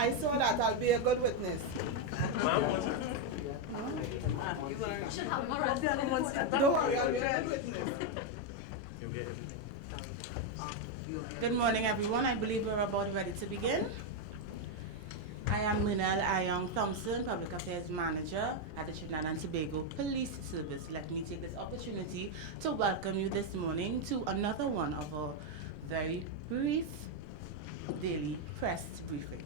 I saw that. I'll be a good witness. You should have more rest. Don't worry, I'll be a good witness. Good morning, everyone. I believe we're about ready to begin. I am Minal Ayong Thompson, Public Affairs Manager at the Trinidad and Tobago Police Service. Let me take this opportunity to welcome you this morning to another one of our very brief daily press briefings.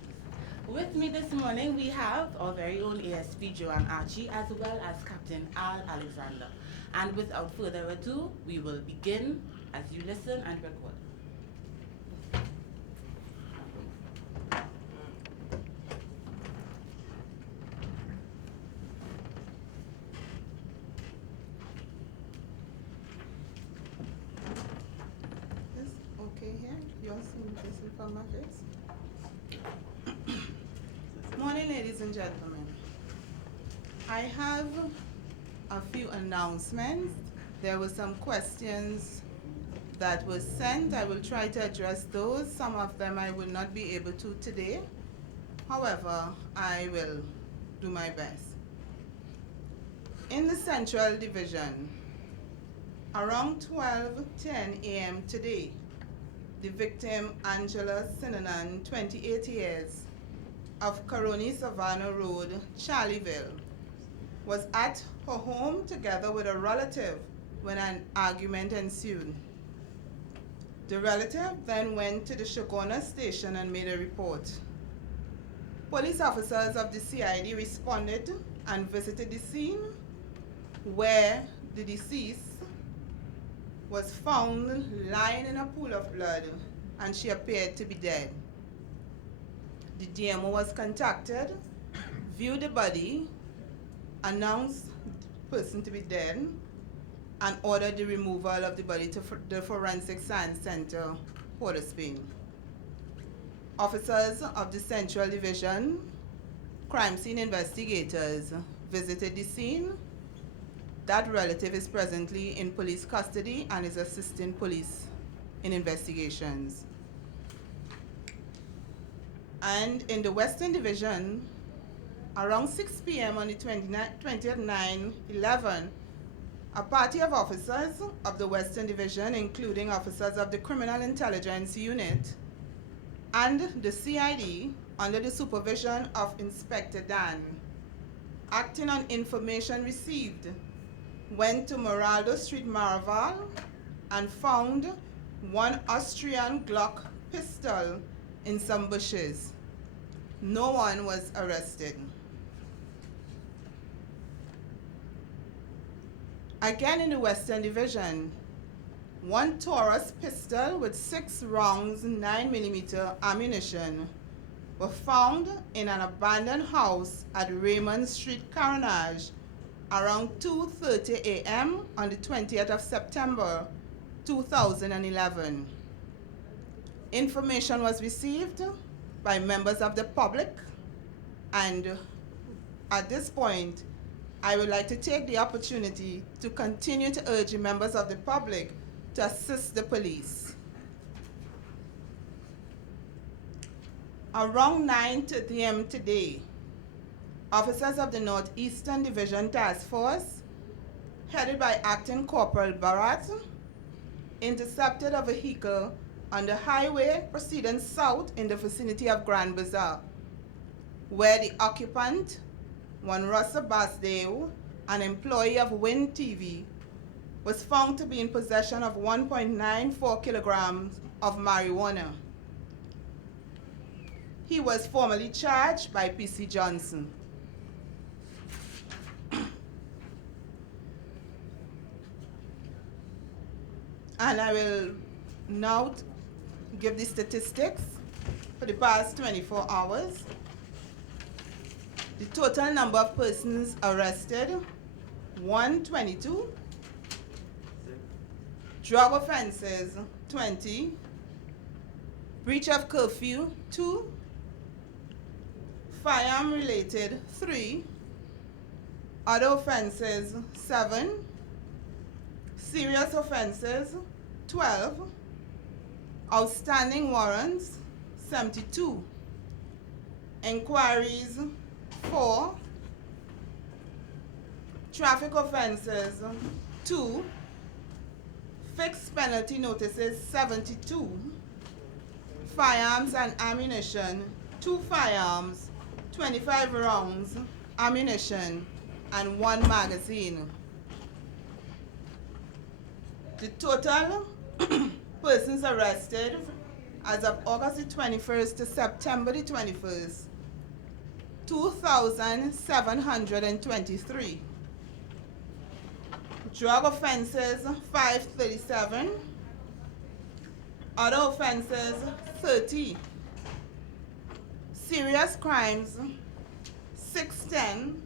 With me this morning, we have our very own ASP Joanne Archie, as well as Captain Al Alexander. And without further ado, we will begin as you listen and record. Morning, ladies and gentlemen. I have a few announcements. There were some questions that were sent. I will try to address those. Some of them I will not be able to today. However, I will do my best. In the Central Division, around 12:10 a.m. today, the victim, Angela Sinanan, 28 years, of Caroni Savannah Road, Charlieville, was at her home together with a relative when an argument ensued. The relative then went to the Shagona station and made a report. Police officers of the CID responded and visited the scene, where the deceased was found lying in a pool of blood, and she appeared to be dead. The DMO was contacted, viewed the body, announced the person to be dead, and ordered the removal of the body to the Forensic Science Center, Port of Spain. Officers of the Central Division, crime scene investigators, visited the scene. That relative is presently in police custody and is assisting police in investigations. And in the Western Division, around 6 p.m. on the 20th/9/11, a party of officers of the Western Division, including officers of the Criminal Intelligence Unit and the CID, under the supervision of Inspector Dan, acting on information received, went to Moraldo Street, Maraval, and found one Austrian Glock pistol in some bushes. No one was arrested. Again in the Western Division, one Taurus pistol with 6 rounds 9mm ammunition were found in an abandoned house at Raymond Street, Carenage, around 2:30 a.m. on the 20th of September, 2011. Information was received by members of the public, and at this point, I would like to take the opportunity to continue to urge the members of the public to assist the police. Around 9:30 a.m. today, officers of the Northeastern Division Task Force, headed by Acting Corporal Barat, intercepted a vehicle on the highway proceeding south in the vicinity of Grand Bazaar, where the occupant, one Russell Basdale, an employee of Win TV, was found to be in possession of 1.94 kilograms of marijuana. He was formally charged by PC Johnson. And I will now give the statistics for the past 24 hours. The total number of persons arrested, 122. Drug offenses, 20. Breach of curfew, 2. Firearm related, 3. Other offenses, 7. Serious offenses, 12. Outstanding warrants, 72. Inquiries 4. Traffic offenses 2. Fixed penalty notices 72. Firearms and ammunition 2 firearms, 25 rounds, ammunition, and 1 magazine. The total persons arrested as of August the 21st to September the 21st, 2,723. Drug offenses 537. Other offenses 30. Serious crimes 610.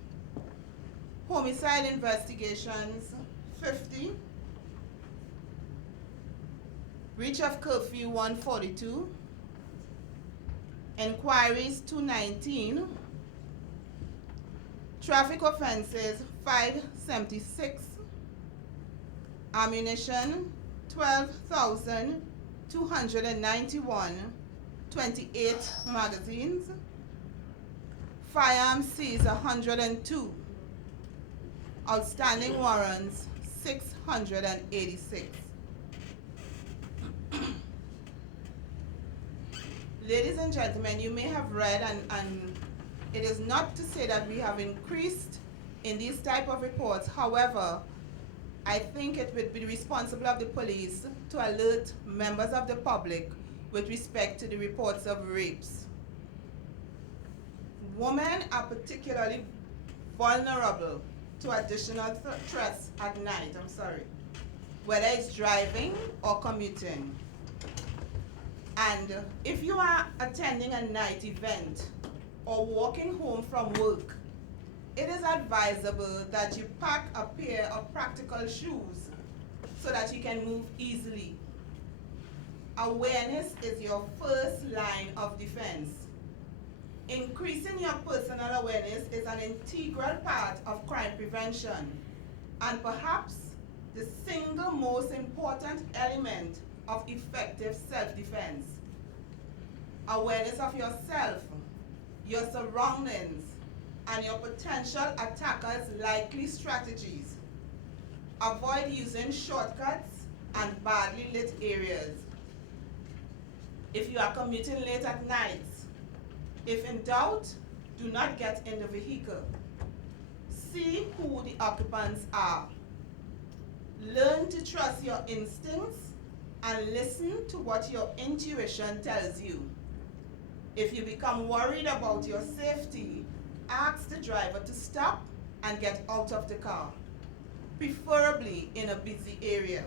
Homicide investigations 50. Breach of curfew 142. Inquiries 219. Traffic offenses 576. Ammunition 12,291. 28 magazines. Firearms seized 102. Outstanding warrants 686. Ladies and gentlemen, you may have read, and it is not to say that we have increased in these type of reports. However, I think it would be responsible of the police to alert members of the public with respect to the reports of rapes. Women are particularly vulnerable to additional threats at night, whether it's driving or commuting. And if you are attending a night event or walking home from work, it is advisable that you pack a pair of practical shoes so that you can move easily. Awareness is your first line of defense. Increasing your personal awareness is an integral part of crime prevention, and perhaps the single most important element of effective self-defense. Awareness of yourself, your surroundings, and your potential attackers' likely strategies. Avoid using shortcuts and badly lit areas. If you are commuting late at night, if in doubt, do not get in the vehicle. See who the occupants are. Learn to trust your instincts and listen to what your intuition tells you. If you become worried about your safety, ask the driver to stop and get out of the car, preferably in a busy area.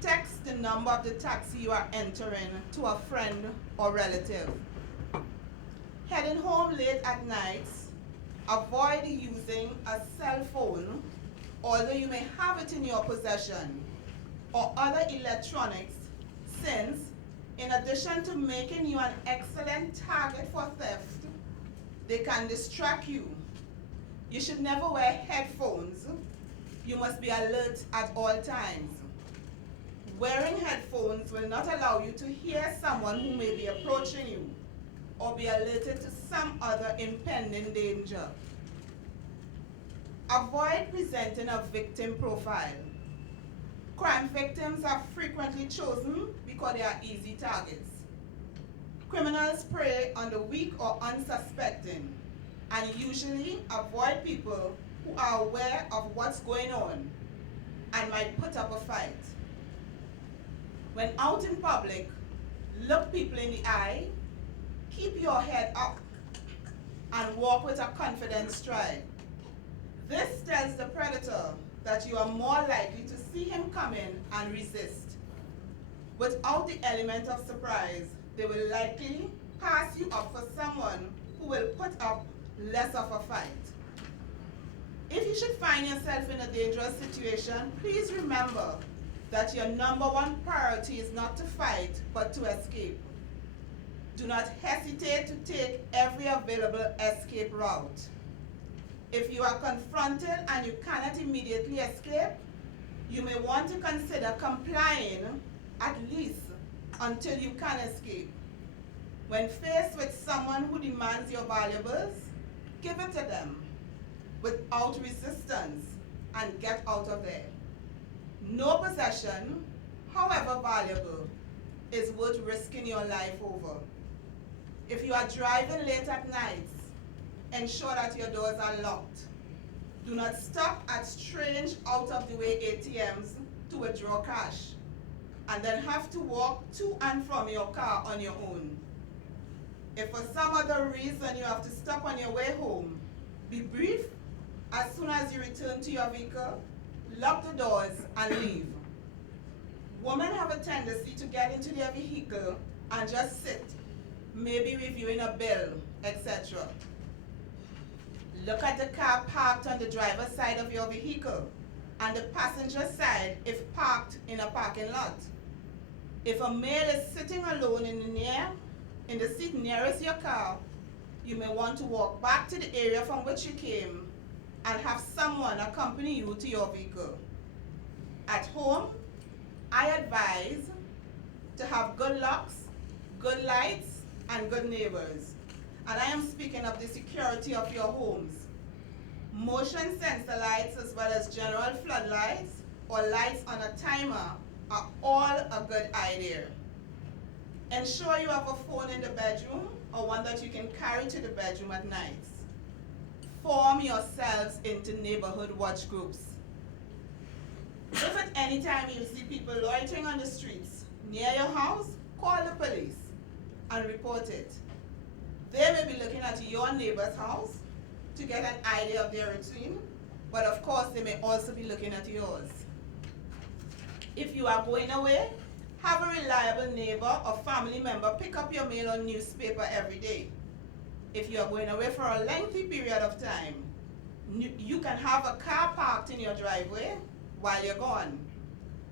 Text the number of the taxi you are entering to a friend or relative. Heading home late at night, avoid using a cell phone, although you may have it in your possession, or other electronics, since in addition to making you an excellent target for theft, they can distract you. You should never wear headphones. You must be alert at all times. Wearing headphones will not allow you to hear someone who may be approaching you or be alerted to some other impending danger. Avoid presenting a victim profile. Crime victims are frequently chosen because they are easy targets. Criminals prey on the weak or unsuspecting and usually avoid people who are aware of what's going on and might put up a fight. When out in public, look people in the eye, keep your head up, and walk with a confident stride. This tells the predator that you are more likely to see him coming and resist. Without the element of surprise, they will likely pass you up for someone who will put up less of a fight. If you should find yourself in a dangerous situation, please remember that your number one priority is not to fight, but to escape. Do not hesitate to take every available escape route. If you are confronted and you cannot immediately escape, you may want to consider complying at least until you can escape. When faced with someone who demands your valuables, give it to them without resistance and get out of there. No possession, however valuable, is worth risking your life over. If you are driving late at night, ensure that your doors are locked. Do not stop at strange out-of-the-way ATMs to withdraw cash and then have to walk to and from your car on your own. If for some other reason you have to stop on your way home, be brief. As soon as you return to your vehicle, lock the doors and leave. Women have a tendency to get into their vehicle and just sit, maybe reviewing a bill, etc. Look at the car parked on the driver's side of your vehicle and the passenger side if parked in a parking lot. If a male is sitting alone in the seat nearest your car, you may want to walk back to the area from which you came and have someone accompany you to your vehicle. At home, I advise to have good locks, good lights, and good neighbors. And I am speaking of the security of your homes. Motion sensor lights as well as general floodlights or lights on a timer are all a good idea. Ensure you have a phone in the bedroom or one that you can carry to the bedroom at night. Form yourselves into neighborhood watch groups. If at any time you see people loitering on the streets near your house, call the police and report it. They may be looking at your neighbor's house to get an idea of their routine, but of course they may also be looking at yours. If you are going away, have a reliable neighbor or family member pick up your mail or newspaper every day. If you are going away for a lengthy period of time, you can have a car parked in your driveway while you're gone.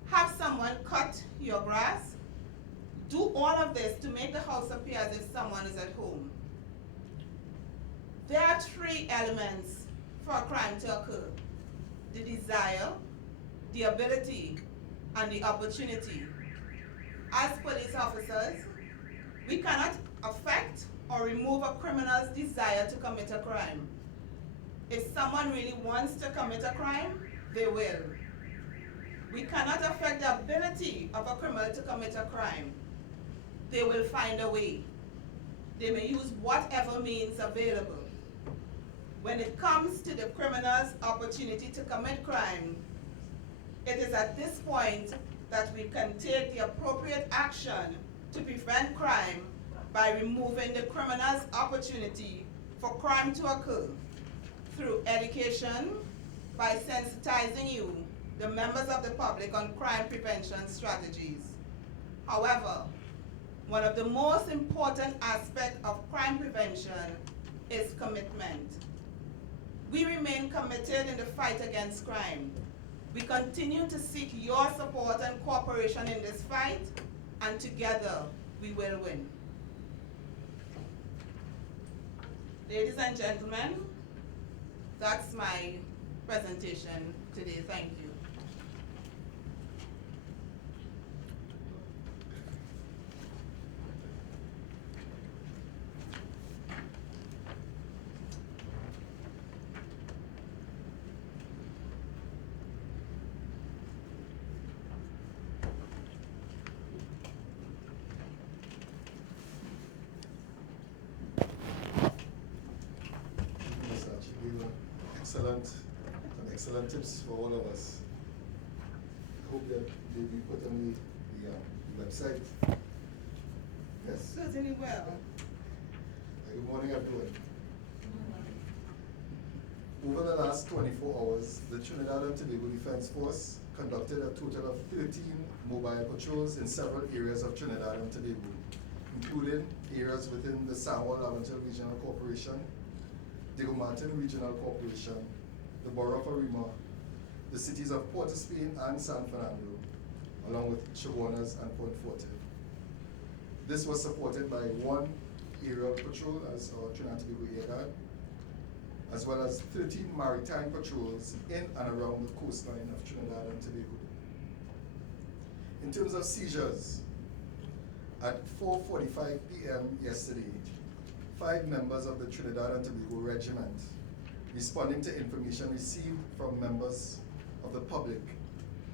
Have someone cut your grass. Do all of this to make the house appear as if someone is at home. There are three elements for a crime to occur: the desire, the ability, and the opportunity. As police officers, we cannot affect or remove a criminal's desire to commit a crime. If someone really wants to commit a crime, they will. We cannot affect the ability of a criminal to commit a crime. They will find a way. They may use whatever means available. When it comes to the criminal's opportunity to commit crime, it is at this point that we can take the appropriate action to prevent crime by removing the criminal's opportunity for crime to occur through education, by sensitizing you, the members of the public, on crime prevention strategies. However, one of the most important aspects of crime prevention is commitment. We remain committed in the fight against crime. We continue to seek your support and cooperation in this fight, and together we will win. Ladies and gentlemen, that's my presentation today. Thank you. Excellent tips for all of us. I hope that they be put on the website. Yes. Certainly well. Good morning, everyone. Over the last 24 hours, the Trinidad and Tobago Defense Force conducted a total of 13 mobile patrols in several areas of Trinidad and Tobago, including areas within the San Juan Laventille Regional Corporation, Diego Martin Regional Corporation, the Borough of Arima, the cities of Port of Spain and San Fernando, along with Chaguanas and Port Forte. This was supported by one aerial patrol as our Trinidad and Tobago Air Guard, as well as 13 maritime patrols in and around the coastline of Trinidad and Tobago. In terms of seizures, At 4:45 p.m. yesterday, 5 members of the Trinidad and Tobago Regiment, responding to information received from members of the public,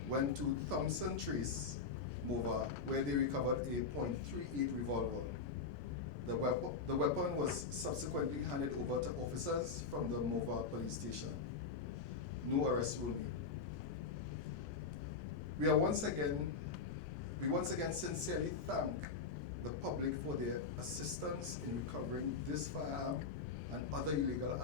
went to Thompson Trace, MOVA, where they recovered a .38 revolver. The weapon was subsequently handed over to officers from the MOVA police station. No arrest were made. We once again sincerely thank the public for their assistance in recovering this firearm and other illegal arms.